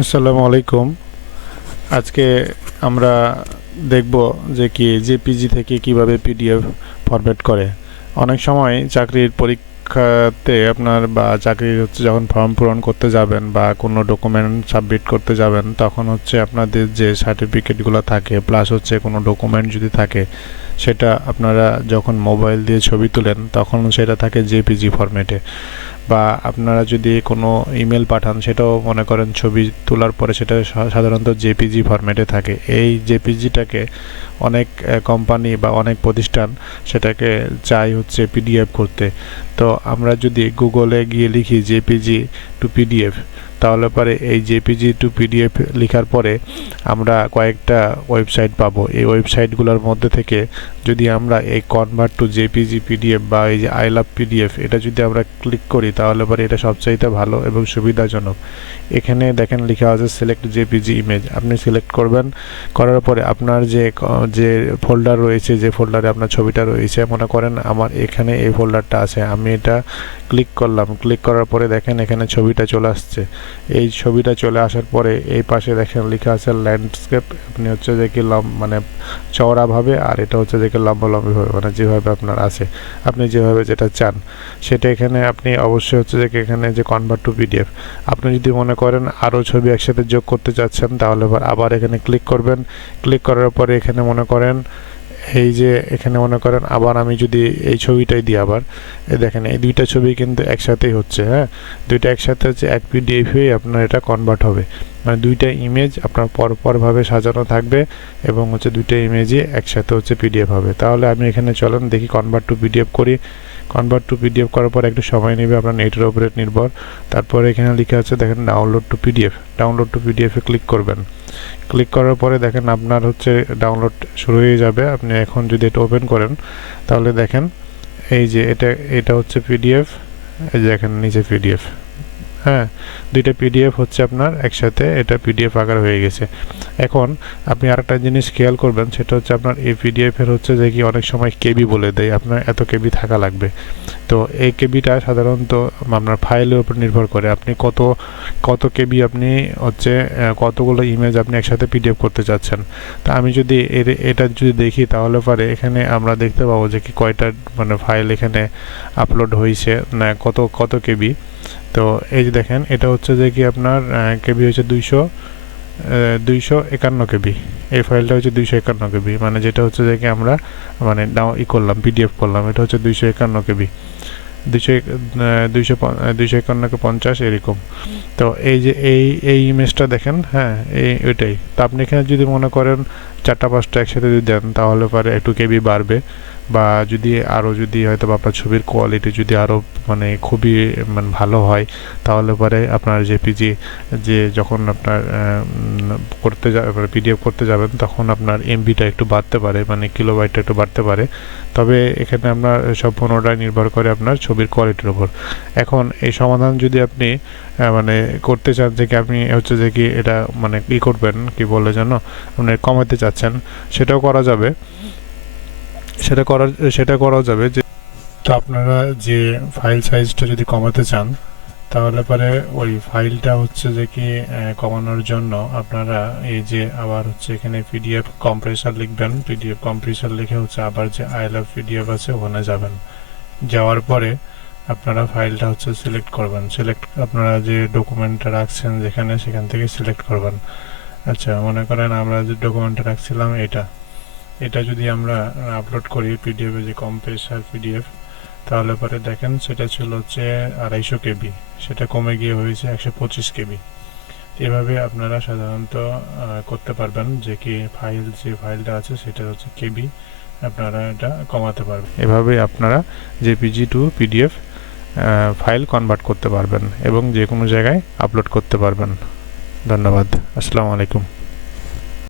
আসসালামু আলাইকুম। আজকে আমরা দেখব যে কি জেপিজি থেকে কীভাবে পিডিএফ ফরম্যাট করে। অনেক সময় চাকরির পরীক্ষাতে আপনার বা চাকরির হচ্ছে যখন ফর্ম পূরণ করতে যাবেন বা কোনো ডকুমেন্ট সাবমিট করতে যাবেন, তখন হচ্ছে আপনাদের যে সার্টিফিকেটগুলো থাকে প্লাস হচ্ছে কোনো ডকুমেন্ট যদি থাকে, সেটা আপনারা যখন মোবাইল দিয়ে ছবি তোলেন, তখন সেটা থাকে জেপিজি ফরম্যাটে বা আপনারা যদি কোনো ইমেল পাঠান, সেটাও মনে করেন ছবি তোলার পরে সেটা সাধারণত জেপিজি ফরম্যাটে থাকে। এই জেপিজিটাকে অনেক কোম্পানি বা অনেক প্রতিষ্ঠান সেটাকে চাই হচ্ছে পিডিএফ করতে। তো আমরা যদি গুগলে গিয়ে লিখি জেপিজি টু পিডিএফ তাহলে পরে এই জেপিজি টু পিডিএফ লেখার পরে আমরা কয়েকটা ওয়েবসাইট পাবো। এই ওয়েবসাইটগুলোর মধ্যে থেকে যদি আমরা এই কনভার্ট টু জেপিজি পিডিএফ বা এই যে আই লাভ পিডিএফ এটা যদি আমরা ক্লিক করি তাহলে পরে এটা সবচাইতে ভালো এবং সুবিধাজনক। এখানে দেখেন লেখা আছে সিলেক্ট জেপিজি ইমেজ আপনি সিলেক্ট করবেন, করার পরে আপনার যে যে ফোল্ডার রয়েছে, যে ফোল্ডারে আপনার ছবিটা রয়েছে, মনে করেন আমার এখানে এই ফোল্ডারটা আছে। আমি এটা ক্লিক করলাম। ক্লিক করার পরে দেখেন এখানে ছবিটা চলে আসছে। এই ছবিটা চলে আসার পরে এই পাশে দেখেন লেখা আছে ল্যান্ডস্কেপ আপনি হচ্ছে যে কি লম মানে চওড়াভাবে আর এটা হচ্ছে যে কি লম্বালম্বিভাবে মানে যেভাবে আপনার আছে, আপনি যেভাবে যেটা চান। সেটা এখানে আপনি অবশ্যই হচ্ছে যে এখানে যে কনভার্ট টু পিডিএফ আপনি যদি মনে করেন আরও ছবি একসাথে যোগ করতে চাচ্ছেন, তাহলে আবার এখানে ক্লিক করবেন। ক্লিক করার পরে এখানে মনে করেন এই যে এখানে মনে করেন আবার আমি যদি এই ছবিটাই দিই আবার দেখেন এই দুইটা ছবি কিন্তু একসাথেই হচ্ছে হ্যাঁ? দুইটা একসাথে হচ্ছে এক পিডিএফ হয়ে আপনার এটা কনভার্ট হবে। মানে দুইটা ইমেজ আপনার পরপরভাবে সাজানো থাকবে এবং হচ্ছে দুইটা ইমেজই একসাথে হচ্ছে পিডিএফ হবে। তাহলে আমি এখানে চলেন, দেখি কনভার্ট টু পিডিএফ করি। কনভার্ট টু পিডিএফ করার পর একটু সময় নেবে, আপনার নেটের উপরে নির্ভর। তারপরে এখানে লেখা আছে, দেখেন download to PDF download to পিডিএফে click করবেন। ক্লিক করার পরে দেখেন, আপনার হচ্ছে ডাউনলোড শুরু হয়ে যাবে। আপনি এখন যদি এটা ওপেন করেন, তাহলে দেখেন, এই যে এটা এটা হচ্ছে পিডিএফ এই যে এখানে নিচে পিডিএফ হ্যাঁ দুইটা পিডিএফ হচ্ছে আপনার একসাথে, এটা পিডিএফ আকার হয়ে গেছে। এখন আপনি আরেকটা জিনিস খেয়াল করবেন, সেটা হচ্ছে আপনার এই পিডিএফের হচ্ছে যে কি অনেক সময় কেবি বলে দেয়, আপনার এত কেবি থাকা লাগবে। তো এই কেবিটা সাধারণত আপনার ফাইলের উপর নির্ভর করে, আপনি কত কত কেবি আপনি হচ্ছে কতগুলো ইমেজ আপনি একসাথে পিডিএফ করতে চাচ্ছেন। তা আমি যদি এটা যদি দেখি তাহলে পরে এখানে আমরা দেখতে পাবো যে কি কয়টা মানে ফাইল এখানে আপলোড হয়েছে না কত কত কেবি। তো এই যে দেখেন, এটা হচ্ছে যে কি আপনার কেবি হচ্ছে দুইশো দুইশো একান্ন কেবি। এই ফাইলটা হচ্ছে দুইশো একান্ন কেবি। মানে যেটা হচ্ছে যে কি আমরা মানে ডাউ ই করলাম পিডিএফ করলাম, এটা হচ্ছে দুইশো একান্ন কেবি। দুইশো দুইশো দুইশো একান্নকে পঞ্চাশ, এরকম। তো এই যে এই এই ইমেজটা দেখেন হ্যাঁ এই, ওইটাই। তো আপনি এখানে যদি মনে করেন, চারটা, পাঁচটা একসাথে যদি দেন, তাহলে পরে একটু কেবি বাড়বে। বা যদি আরও যদি হয়তো আপনার ছবির কোয়ালিটি যদি আরও মানে খুবই মানে ভালো হয়, তাহলে পরে আপনার জেপিজি যে যখন আপনার করতে যা পিডিএফ করতে যাবেন, তখন আপনার এমবিটা একটু বাড়তে পারে মানে কিলোবাইটটা একটু বাড়তে পারে। তবে এখানে আপনার সব সম্পূর্ণটাই নির্ভর করে আপনার ছবির কোয়ালিটির উপর। এখন এই সমাধান যদি আপনি মানে করতে চান, যে কি আপনি হচ্ছে যে কি এটা মানে কি করবেন, কি বলে যেন মানে কমাতে চাচ্ছেন, সেটাও করা যাবে। সেটা করা সেটা করাও যাবে যে তো আপনারা যে ফাইল সাইজটা যদি কমাতে চান, তাহলে পরে ওই ফাইলটা হচ্ছে যে কি কমানোর জন্য আপনারা এই যে আবার হচ্ছে এখানে পিডিএফ কম্প্রেসার লিখবেন। পিডিএফ কম্প্রেসার লিখে হচ্ছে আবার যে আই লাভ পিডিএফ আছে, ওখানে যাবেন। যাওয়ার পরে আপনারা ফাইলটা হচ্ছে সিলেক্ট করবেন। সিলেক্ট আপনারা যে ডকুমেন্টটা রাখছেন যেখানে, সেখান থেকে সিলেক্ট করবেন। আচ্ছা মনে করেন আমরা যে ডকুমেন্টটা রাখছিলাম এটা এটা যদি আমরা আপলোড করি পিডিএফ যে কম্প্রেসার পিডিএফ তাহলে পরে দেখেন সেটা ছিল হচ্ছে আড়াইশো কেবি। সেটা কমে গিয়ে হয়েছে একশো পঁচিশ কেবি। এভাবে আপনারা সাধারণত করতে পারবেন যে কি ফাইল যে ফাইলটা আছে সেটা হচ্ছে কেবি। আপনারা এটা কমাতে পারবেন। এভাবে আপনারা JPG to PDF file convert করতে পারবেন এবং যে কোনো জায়গায় আপলোড করতে পারবেন। ধন্যবাদ। আসসালামু আলাইকুম।